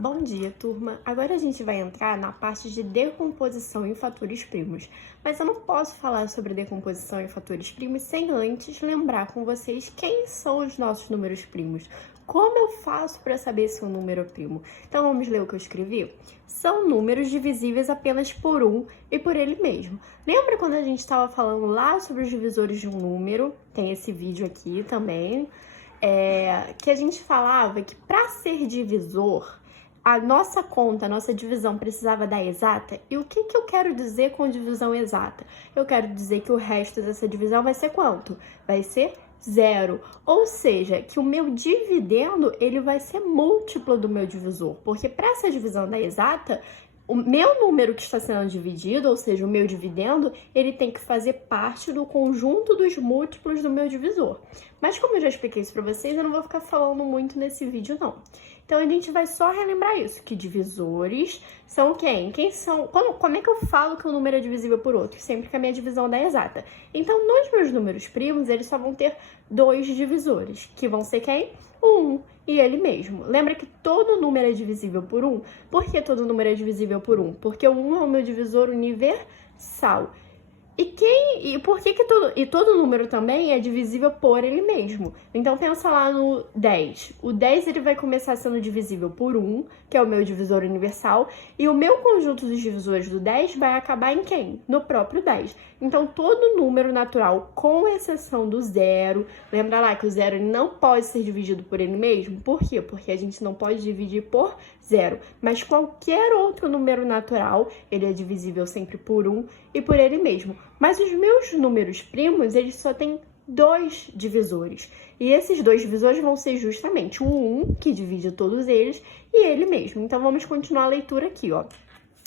Bom dia, turma! Agora a gente vai entrar na parte de decomposição em fatores primos. Mas eu não posso falar sobre decomposição em fatores primos sem antes lembrar com vocês quem são os nossos números primos. Como eu faço para saber se um número é primo? Então vamos ler o que eu escrevi? São números divisíveis apenas por 1 e por ele mesmo. Lembra quando a gente estava falando lá sobre os divisores de um número? Tem esse vídeo aqui também. Que a gente falava que para ser divisor, a nossa conta, a nossa divisão precisava dar exata. E o que eu quero dizer com divisão exata? Eu quero dizer que o resto dessa divisão vai ser quanto? Vai ser 0. Ou seja, que o meu dividendo ele vai ser múltiplo do meu divisor. Porque para essa divisão dar exata, o meu número que está sendo dividido, ou seja, o meu dividendo, ele tem que fazer parte do conjunto dos múltiplos do meu divisor. Mas como eu já expliquei isso para vocês, eu não vou ficar falando muito nesse vídeo, não. Então, a gente vai só relembrar isso, que divisores são quem? Quem são? Como é que eu falo que um número é divisível por outro? Sempre que a minha divisão dá exata. Então, nos meus números primos, eles só vão ter dois divisores, que vão ser quem? O 1 e ele mesmo. Lembra que todo número é divisível por 1? Por que todo número é divisível por 1? Porque o 1 é o meu divisor universal. E por que todo número também é divisível por ele mesmo? Então, pensa lá no 10. O 10 ele vai começar sendo divisível por 1, que é o meu divisor universal, e o meu conjunto dos divisores do 10 vai acabar em quem? No próprio 10. Então, todo número natural, com exceção do 0, lembra lá que o 0 não pode ser dividido por ele mesmo? Por quê? Porque a gente não pode dividir por 0. Mas qualquer outro número natural, ele é divisível sempre por 1 e por ele mesmo. Mas os meus números primos, eles só têm dois divisores. E esses dois divisores vão ser justamente o 1, que divide todos eles, e ele mesmo. Então, vamos continuar a leitura aqui, ó.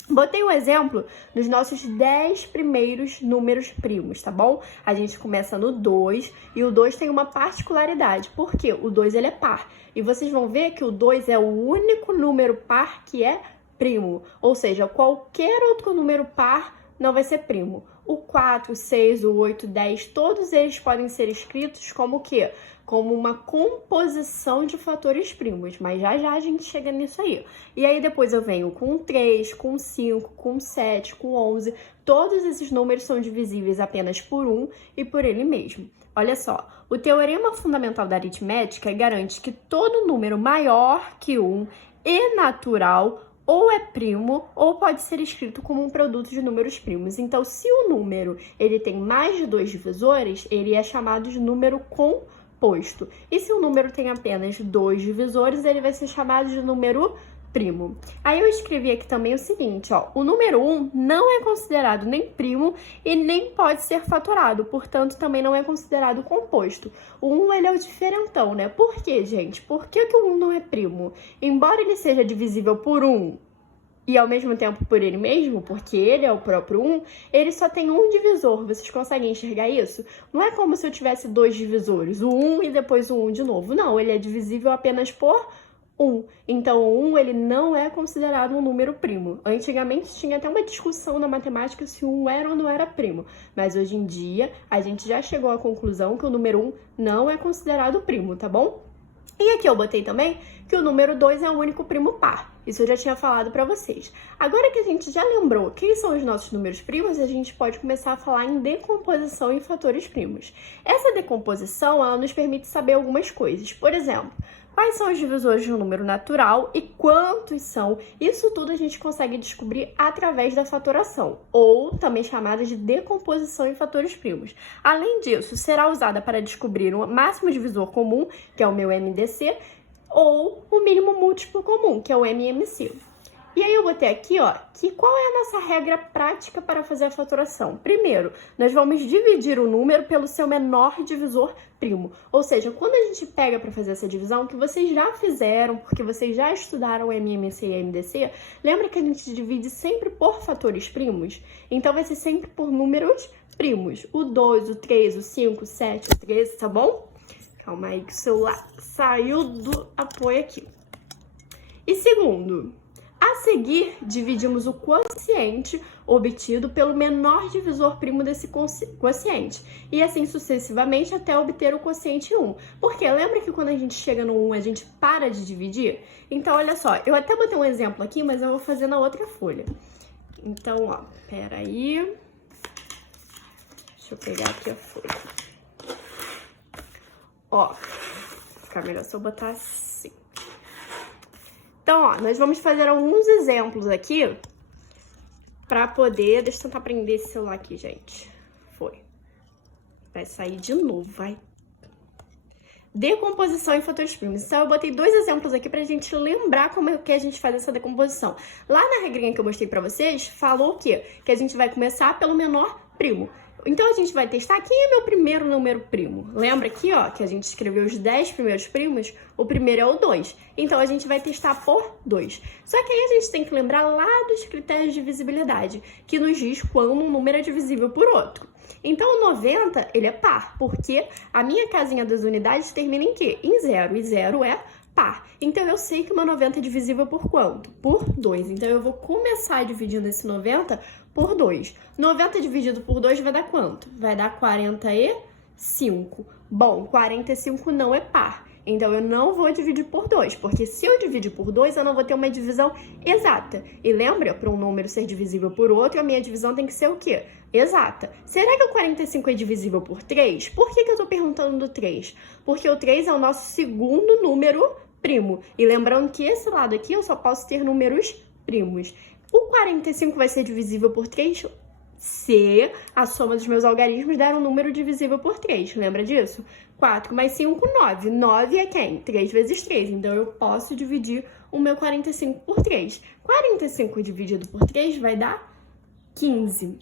Botei um exemplo dos nossos 10 primeiros números primos, tá bom? A gente começa no 2 e o 2 tem uma particularidade. Por quê? O 2 ele é par. E vocês vão ver que o 2 é o único número par que é primo. Ou seja, qualquer outro número par não vai ser primo. O 4, o 6, o 8, o 10, todos eles podem ser escritos como o quê? Como uma composição de fatores primos, mas já a gente chega nisso aí. E aí depois eu venho com 3, com 5, com 7, com 11, todos esses números são divisíveis apenas por 1 e por ele mesmo. Olha só, o teorema fundamental da aritmética garante que todo número maior que 1 é natural ou é primo, ou pode ser escrito como um produto de números primos. Então, se o número ele tem mais de dois divisores, ele é chamado de número composto. E se o número tem apenas dois divisores, ele vai ser chamado de número primo. Aí eu escrevi aqui também o seguinte, ó, o número 1 não é considerado nem primo e nem pode ser fatorado, portanto também não é considerado composto. O 1 ele é o diferentão, né? Por quê, gente? Por que o 1 não é primo? Embora ele seja divisível por 1 e ao mesmo tempo por ele mesmo, porque ele é o próprio 1, ele só tem um divisor. Vocês conseguem enxergar isso? Não é como se eu tivesse dois divisores, o 1 e depois o 1 de novo. Não, ele é divisível apenas por 1. Então, o 1 ele não é considerado um número primo. Antigamente tinha até uma discussão na matemática se o 1 era ou não era primo. Mas hoje em dia, a gente já chegou à conclusão que o número 1 não é considerado primo, tá bom? E aqui eu botei também que o número 2 é o único primo par. Isso eu já tinha falado para vocês. Agora que a gente já lembrou quem são os nossos números primos, a gente pode começar a falar em decomposição em fatores primos. Essa decomposição, ela nos permite saber algumas coisas. Por exemplo, quais são os divisores de um número natural e quantos são? Isso tudo a gente consegue descobrir através da fatoração, ou também chamada de decomposição em fatores primos. Além disso, será usada para descobrir o máximo divisor comum, que é o meu MDC, ou o mínimo múltiplo comum, que é o MMC. E aí eu botei aqui, ó, que qual é a nossa regra prática para fazer a fatoração? Primeiro, nós vamos dividir o número pelo seu menor divisor primo. Ou seja, quando a gente pega para fazer essa divisão, que vocês já fizeram, porque vocês já estudaram MMC e MDC, lembra que a gente divide sempre por fatores primos? Então vai ser sempre por números primos. O 2, o 3, o 5, o 7, o 13, tá bom? Calma aí que o celular saiu do apoio aqui. E segundo, seguir, dividimos o quociente obtido pelo menor divisor primo desse quociente. E assim sucessivamente até obter o quociente 1. Porque lembra que quando a gente chega no 1, a gente para de dividir? Então, olha só, eu até botei um exemplo aqui, mas eu vou fazer na outra folha. Então, ó, peraí. Deixa eu pegar aqui a folha. Ó, fica melhor se eu botar assim. Então, ó, nós vamos fazer alguns exemplos aqui pra poder... Deixa eu tentar prender esse celular aqui, gente. Foi. Vai sair de novo, vai. Decomposição em fatores primos. Então, eu botei 2 exemplos aqui pra gente lembrar como é que a gente faz essa decomposição. Lá na regrinha que eu mostrei pra vocês, falou o quê? Que a gente vai começar pelo menor primo. Então, a gente vai testar quem é meu primeiro número primo. Lembra aqui, ó, que a gente escreveu os 10 primeiros primos? O primeiro é o 2. Então, a gente vai testar por 2. Só que aí a gente tem que lembrar lá dos critérios de divisibilidade, que nos diz quando um número é divisível por outro. Então, o 90, ele é par, porque a minha casinha das unidades termina em quê? Em 0, e 0 é par. Então, eu sei que o meu 90 é divisível por quanto? Por 2. Então, eu vou começar dividindo esse 90 por 2. 90 dividido por 2 vai dar quanto? Vai dar 45. Bom, 45 não é par. Então, eu não vou dividir por 2, porque se eu dividir por 2, eu não vou ter uma divisão exata. E lembra, para um número ser divisível por outro, a minha divisão tem que ser o quê? Exata. Será que o 45 é divisível por 3? Por que eu estou perguntando do 3? Porque o 3 é o nosso segundo número primo. E lembrando que esse lado aqui eu só posso ter números primos. O 45 vai ser divisível por 3 se a soma dos meus algarismos der um número divisível por 3. Lembra disso? 4 mais 5, 9. 9 é quem? 3 vezes 3. Então, eu posso dividir o meu 45 por 3. 45 dividido por 3 vai dar 15.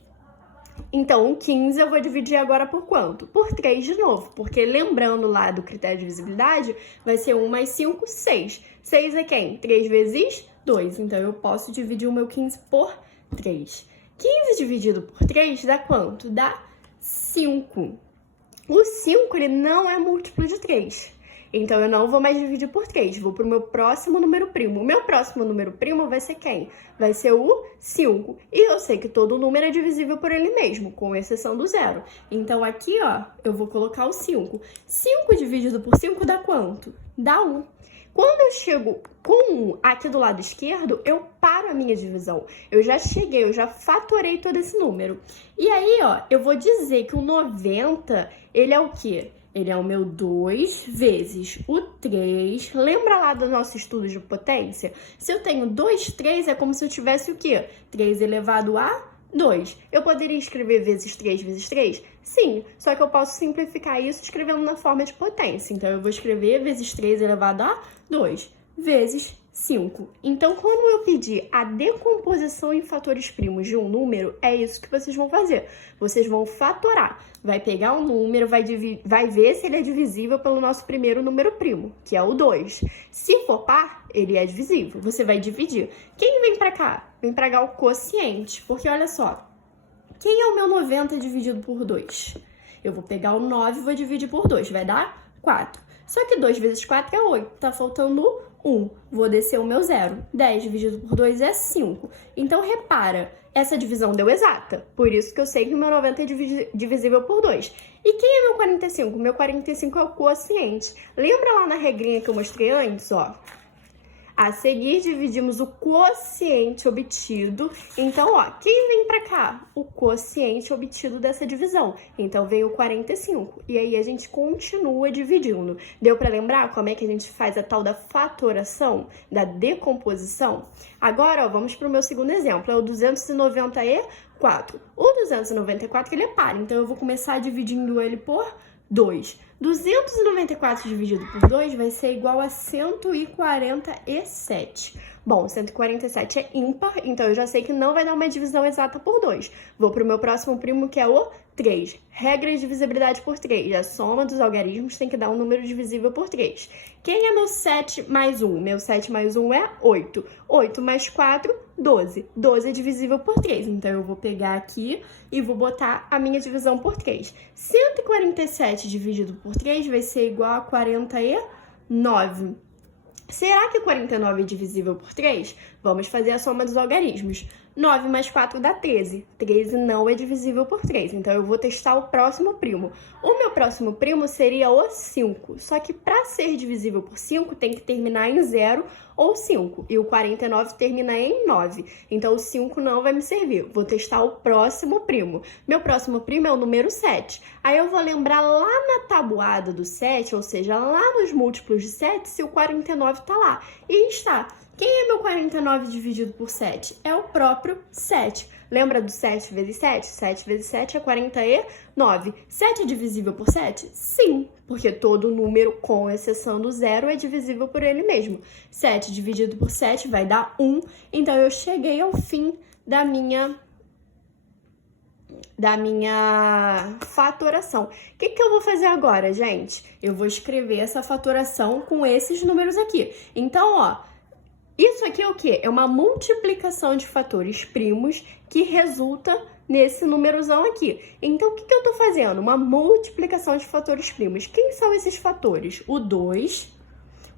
Então, o 15 eu vou dividir agora por quanto? Por 3 de novo, porque lembrando lá do critério de divisibilidade, vai ser 1 mais 5, 6. 6 é quem? 3 vezes 2. Então, eu posso dividir o meu 15 por 3. 15 dividido por 3 dá quanto? Dá 5. O 5, ele não é múltiplo de 3. Então, eu não vou mais dividir por 3. Vou para o meu próximo número primo. O meu próximo número primo vai ser quem? Vai ser o 5. E eu sei que todo número é divisível por ele mesmo, com exceção do 0. Então, aqui, ó, eu vou colocar o 5. 5 dividido por 5 dá quanto? Dá 1. Quando eu chego com 1 aqui do lado esquerdo, eu paro a minha divisão. Eu já cheguei, eu já fatorei todo esse número. E aí, ó, eu vou dizer que o 90, ele é o quê? Ele é o meu 2 vezes o 3. Lembra lá do nosso estudo de potência? Se eu tenho 2, 3, é como se eu tivesse o quê? 3 elevado a 2. Eu poderia escrever vezes 3 vezes 3? Sim, só que eu posso simplificar isso escrevendo na forma de potência. Então, eu vou escrever vezes 3 elevado a 2 vezes 5. Então, quando eu pedir a decomposição em fatores primos de um número, é isso que vocês vão fazer. Vocês vão fatorar. Vai pegar um número, vai ver se ele é divisível pelo nosso primeiro número primo, que é o 2. Se for par, ele é divisível. Você vai dividir. Quem vem pra cá? Vem pra cá o quociente. Porque, olha só, quem é o meu 90 dividido por 2? Eu vou pegar o 9 e vou dividir por 2. Vai dar 4. Só que 2 vezes 4 é 8. Tá faltando 1. Vou descer o meu 0. 10 dividido por 2 é 5. Então, repara, essa divisão deu exata. Por isso que eu sei que o meu 90 é divisível por 2. E quem é meu 45? Meu 45 é o quociente. Lembra lá na regrinha que eu mostrei antes, ó? A seguir, dividimos o quociente obtido. Então, ó, quem vem pra cá? O quociente obtido dessa divisão. Então, vem o 45. E aí, a gente continua dividindo. Deu pra lembrar como é que a gente faz a tal da fatoração, da decomposição? Agora, ó, vamos pro meu segundo exemplo. É o 294. O 294, ele é par. Então, eu vou começar dividindo ele por 2. 294 dividido por 2 vai ser igual a 147. Bom, 147 é ímpar, então eu já sei que não vai dar uma divisão exata por 2. Vou para o meu próximo primo, que é o 3. Regra de divisibilidade por 3. A soma dos algarismos tem que dar um número divisível por 3. Quem é meu 7 mais 1? Meu 7 mais 1 é 8. 8 mais 4, 12. 12 é divisível por 3. Então, eu vou pegar aqui e vou botar a minha divisão por 3. 147 dividido por 3 vai ser igual a 49. Será que 49 é divisível por 3? Vamos fazer a soma dos algarismos. 9 mais 4 dá 13. 13 não é divisível por 3, então eu vou testar o próximo primo. O meu próximo primo seria o 5, só que para ser divisível por 5 tem que terminar em 0 ou 5, e o 49 termina em 9, então o 5 não vai me servir. Vou testar o próximo primo. Meu próximo primo é o número 7. Aí eu vou lembrar lá na tabuada do 7, ou seja, lá nos múltiplos de 7, se o 49 está lá. E está. Quem é meu 49 dividido por 7? É o próprio 7. Lembra do 7 vezes 7? 7 vezes 7 é 49. 7 é divisível por 7? Sim, porque todo número, com exceção do 0, é divisível por ele mesmo. 7 dividido por 7 vai dar 1. Então, eu cheguei ao fim da minha fatoração. O que eu vou fazer agora, gente? Eu vou escrever essa fatoração com esses números aqui. Então, ó, isso aqui é o quê? É uma multiplicação de fatores primos que resulta nesse númerozão aqui. Então, o que eu tô fazendo? Uma multiplicação de fatores primos. Quem são esses fatores? O 2,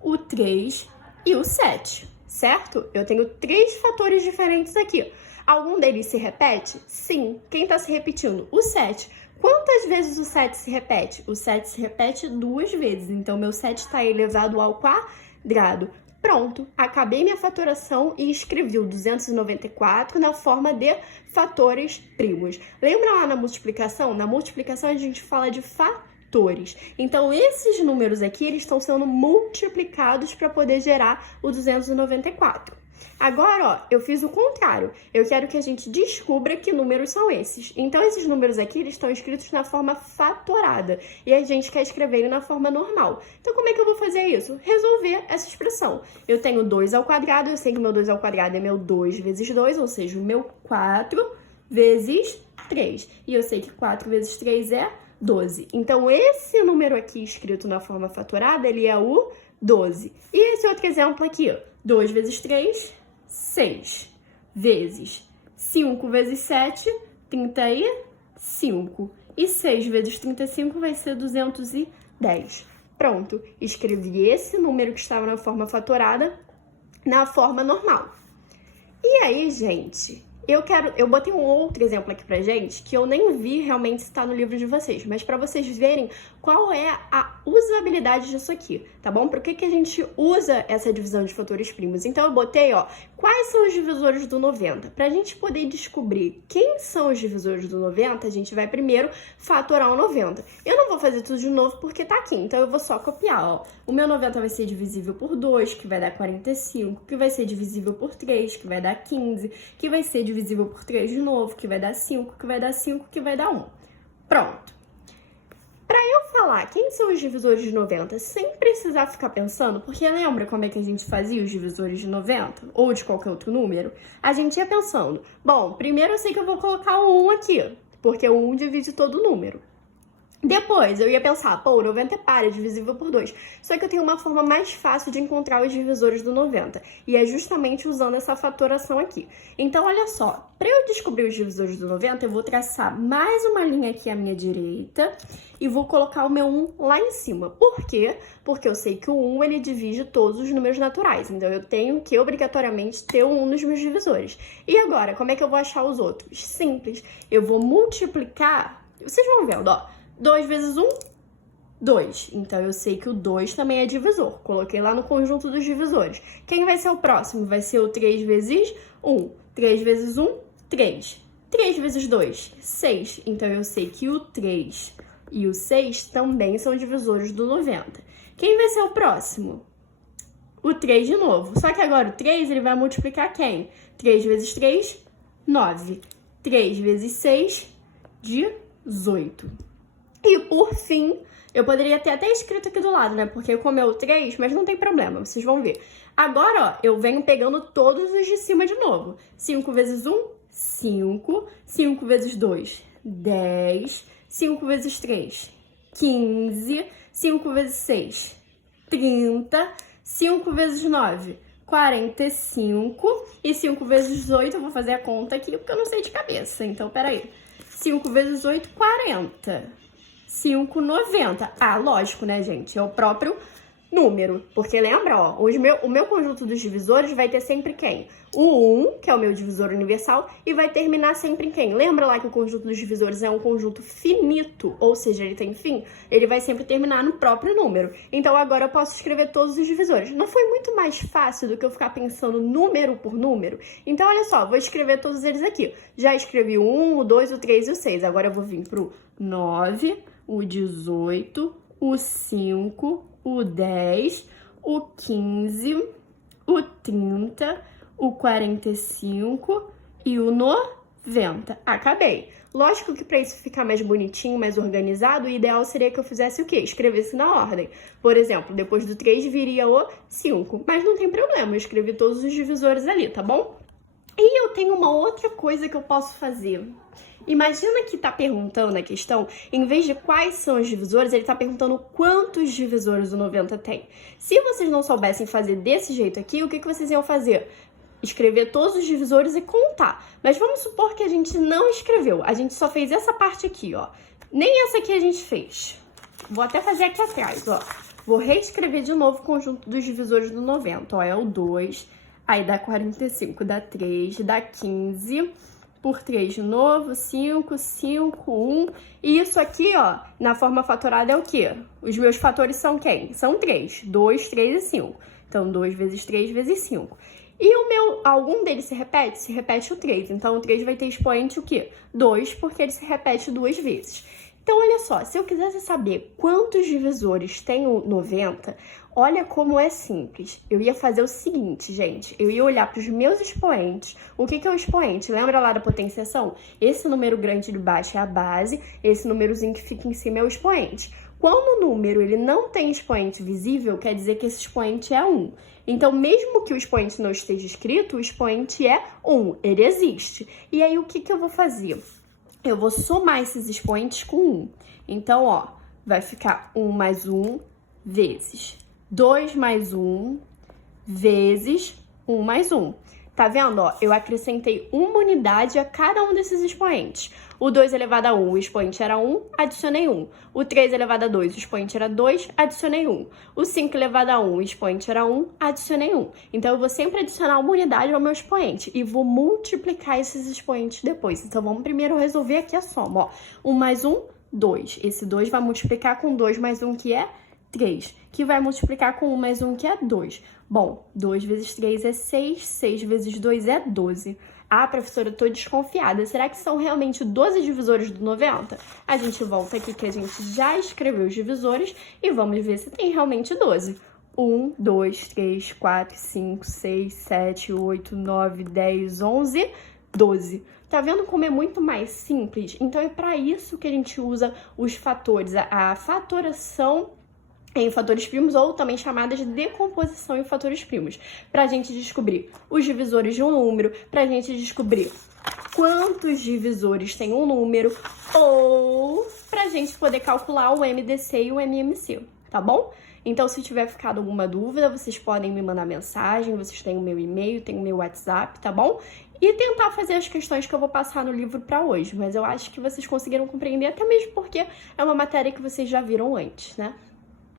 o 3 e o 7, certo? Eu tenho 3 fatores diferentes aqui. Algum deles se repete? Sim. Quem tá se repetindo? O 7. Quantas vezes o 7 se repete? O 7 se repete 2 vezes. Então, meu 7 está elevado ao quadrado. Pronto, acabei minha fatoração e escrevi o 294 na forma de fatores primos. Lembra lá na multiplicação? Na multiplicação a gente fala de fatores. Então, esses números aqui, eles estão sendo multiplicados para poder gerar o 294. Agora, ó, eu fiz o contrário. Eu quero que a gente descubra que números são esses. Então, esses números aqui, eles estão escritos na forma fatorada. E a gente quer escrever ele na forma normal. Então, como é que eu vou fazer isso? Resolver essa expressão. Eu tenho 2 ao quadrado, eu sei que meu 2 ao quadrado é meu 2 vezes 2, ou seja, o meu 4 vezes 3. E eu sei que 4 vezes 3 é 12. Então, esse número aqui escrito na forma fatorada, ele é o 12. E esse outro exemplo aqui, ó, 2 vezes 3, 6, vezes 5 vezes 7, 35. E 6 vezes 35 vai ser 210. Pronto, escrevi esse número que estava na forma fatorada na forma normal. E aí, gente, eu botei um outro exemplo aqui pra gente, que eu nem vi realmente se tá no livro de vocês, mas pra vocês verem qual é a usabilidade disso aqui, tá bom? Por que a gente usa essa divisão de fatores primos? Então, eu botei, ó, quais são os divisores do 90? Pra gente poder descobrir quem são os divisores do 90, a gente vai primeiro fatorar o 90. Eu não vou fazer tudo de novo porque tá aqui, então eu vou só copiar, ó. O meu 90 vai ser divisível por 2, que vai dar 45, que vai ser divisível por 3, que vai dar 15, que vai ser divisível por 3 de novo, que vai dar 5, que vai dar 5, que vai dar 1. Pronto. Para eu falar quem são os divisores de 90 sem precisar ficar pensando, porque lembra como é que a gente fazia os divisores de 90? Ou de qualquer outro número? A gente ia pensando, bom, primeiro eu sei que eu vou colocar o 1 aqui, porque o 1 divide todo número. Depois, eu ia pensar, pô, o 90 é par, é divisível por 2. Só que eu tenho uma forma mais fácil de encontrar os divisores do 90. E é justamente usando essa fatoração aqui. Então, olha só. Para eu descobrir os divisores do 90, eu vou traçar mais uma linha aqui à minha direita. E vou colocar o meu 1 lá em cima. Por quê? Porque eu sei que o 1, ele divide todos os números naturais. Então, eu tenho que, obrigatoriamente, ter o 1 nos meus divisores. E agora, como é que eu vou achar os outros? Simples. Eu vou multiplicar... Vocês vão vendo, ó. 2 vezes 1, 2. Então, eu sei que o 2 também é divisor. Coloquei lá no conjunto dos divisores. Quem vai ser o próximo? Vai ser o 3 vezes 1. 3 vezes 1, 3. 3 vezes 2, 6. Então, eu sei que o 3 e o 6 também são divisores do 90. Quem vai ser o próximo? O 3 de novo. Só que agora o 3, ele vai multiplicar quem? 3 vezes 3, 9. 3 vezes 6, 18. E, por fim, eu poderia ter até escrito aqui do lado, né? Porque comeu 3, mas não tem problema, vocês vão ver. Agora, ó, eu venho pegando todos os de cima de novo. 5 vezes 1, 5. 5 vezes 2, 10. 5 vezes 3, 15. 5 vezes 6, 30. 5 vezes 9, 45. E 5 vezes 18, eu vou fazer a conta aqui, porque eu não sei de cabeça. Então, peraí. 5 vezes 8, 40. 5, 90. Ah, lógico, né, gente? É o próprio número, porque lembra, ó, o meu conjunto dos divisores vai ter sempre quem? O 1, que é o meu divisor universal, e vai terminar sempre em quem? Lembra lá que o conjunto dos divisores é um conjunto finito, ou seja, ele tem fim? Ele vai sempre terminar no próprio número. Então agora eu posso escrever todos os divisores. Não foi muito mais fácil do que eu ficar pensando número por número? Então olha só, vou escrever todos eles aqui. Já escrevi o 1, o 2, o 3 e o 6. Agora eu vou vir pro 9, o 18, o 5, o 10, o 15, o 30, o 45 e o 90. Acabei. Lógico que para isso ficar mais bonitinho, mais organizado, o ideal seria que eu fizesse o quê? Escrevesse na ordem. Por exemplo, depois do 3 viria o 5. Mas não tem problema, eu escrevi todos os divisores ali, tá bom? E eu tenho uma outra coisa que eu posso fazer. Imagina que tá perguntando a questão, em vez de quais são os divisores, ele tá perguntando quantos divisores o 90 tem. Se vocês não soubessem fazer desse jeito aqui, o que vocês iam fazer? Escrever todos os divisores e contar. Mas vamos supor que a gente não escreveu, a gente só fez essa parte aqui, ó. Nem essa aqui a gente fez. Vou até fazer aqui atrás, ó. Vou reescrever de novo o conjunto dos divisores do 90, ó. É o 2, aí dá 45, dá 3, dá 15... por 3 de novo, 5, 5, 1. E isso aqui, ó, na forma fatorada é o quê? Os meus fatores são quem? São 3. 2, 3 e 5. Então, 2 vezes 3 vezes 5. E o meu, algum deles se repete? Se repete o 3. Então, o 3 vai ter expoente o quê? 2, porque ele se repete 2 vezes. Então, olha só, se eu quisesse saber quantos divisores tem o 90, olha como é simples. Eu ia fazer o seguinte, gente. Eu ia olhar para os meus expoentes. O que é o expoente? Lembra lá da potenciação? Esse número grande de baixo é a base, esse númerozinho que fica em cima é o expoente. Quando o número ele não tem expoente visível, quer dizer que esse expoente é 1. Então, mesmo que o expoente não esteja escrito, o expoente é 1, ele existe. E aí, o que eu vou fazer? Eu vou somar esses expoentes com 1. Então, ó, vai ficar 1 mais 1 vezes 2 mais 1 vezes 1 mais 1. Tá vendo, ó? Eu acrescentei uma unidade a cada um desses expoentes. O 2 elevado a 1, o expoente era 1, adicionei 1. O 3 elevado a 2, o expoente era 2, adicionei 1. O 5 elevado a 1, o expoente era 1, adicionei 1. Então, eu vou sempre adicionar uma unidade ao meu expoente e vou multiplicar esses expoentes depois. Então, vamos primeiro resolver aqui a soma, ó. 1 mais 1, 2. Esse 2 vai multiplicar com 2 mais 1, que é 3, que vai multiplicar com 1 mais 1, que é 2. Bom, 2 vezes 3 é 6, 6 vezes 2 é 12. Ah, professora, eu tô desconfiada. Será que são realmente 12 divisores do 90? A gente volta aqui que a gente já escreveu os divisores e vamos ver se tem realmente 12. 1, 2, 3, 4, 5, 6, 7, 8, 9, 10, 11, 12. Tá vendo como é muito mais simples? Então é para isso que a gente usa os fatores, a fatoração em fatores primos, ou também chamadas de decomposição em fatores primos, para a gente descobrir os divisores de um número, para a gente descobrir quantos divisores tem um número, ou para a gente poder calcular o MDC e o MMC, tá bom? Então, se tiver ficado alguma dúvida, vocês podem me mandar mensagem, vocês têm o meu e-mail, tem o meu WhatsApp, tá bom? E tentar fazer as questões que eu vou passar no livro para hoje, mas eu acho que vocês conseguiram compreender, até mesmo porque é uma matéria que vocês já viram antes, né?